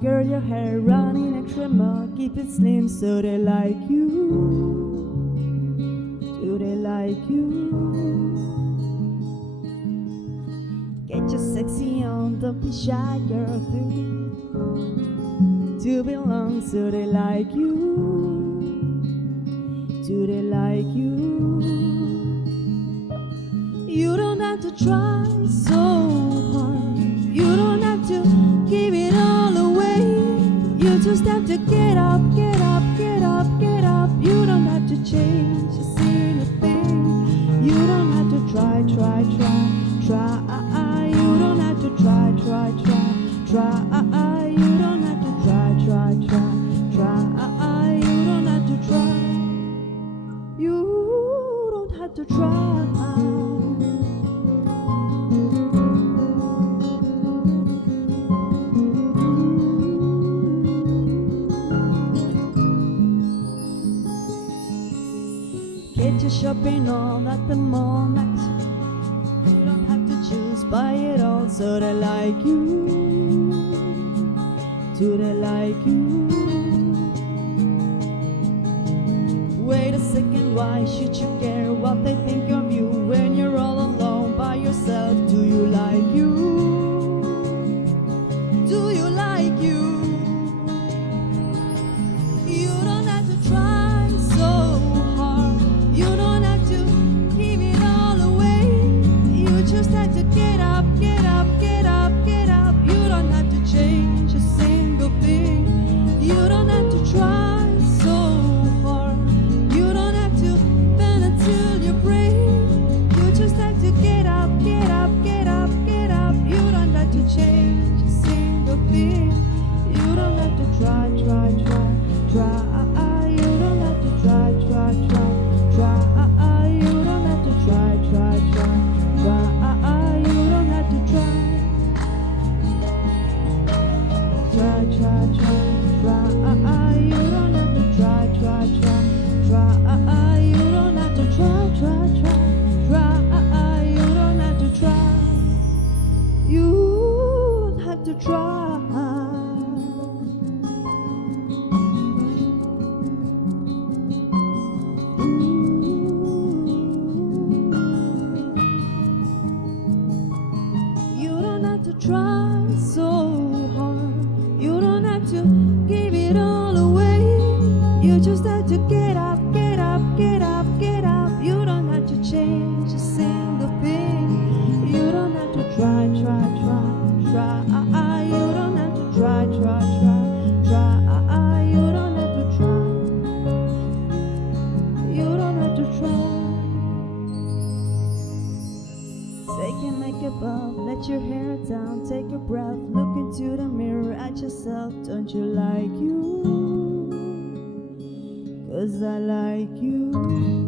Girl, your hair running extra more. Keep it slim so they like you. Do they like you? Get your sexy on, don't be shy, girl. To belong, so they like you. Do they like you? You don't have to try so hard. You don't have to give it all away. You just have to get up, get up, get up, get up. You don't have to change a single thing. You don't have to try, try, try, try. You don't have to try, try, try, try. You don't have to try, try, try, try. You don't have to try. You don't have to try. Get your shopping on at the mall next. You don't have to choose, buy it all, so they like you. Do they like you? Wait a second, why should you care what they think of you when you're all alone by yourself? Do you like you? Do you like you? You don't have to try so hard. You don't have to give it all away. You just have to get up, get up, get up, get up. You don't have to change a single thing. You don't have to try so hard. You don't have to bend until you break. You just have to get up, get up, get up, get up. You don't have to change a single thing. You don't have to try, try, try, try. You don't have to try, try, try, try. You don't have to try, try, try, try. You don't have to try. Try, try, try, try. You don't have to try, try, try, try. You don't have to try, try, try, try. You don't have to try. You don't have to try. You don't have to try so hard. You don't have to give it all away. You just have to get up, get up, get up, get up. You don't have to change a single thing. You don't have to try, try, try, try. You don't have to try, try, try, try. You don't have to try. You don't have to try. Take your makeup off, let your hair down, take a breath, look into the mirror at yourself. Don't you like you? 'Cause I like you.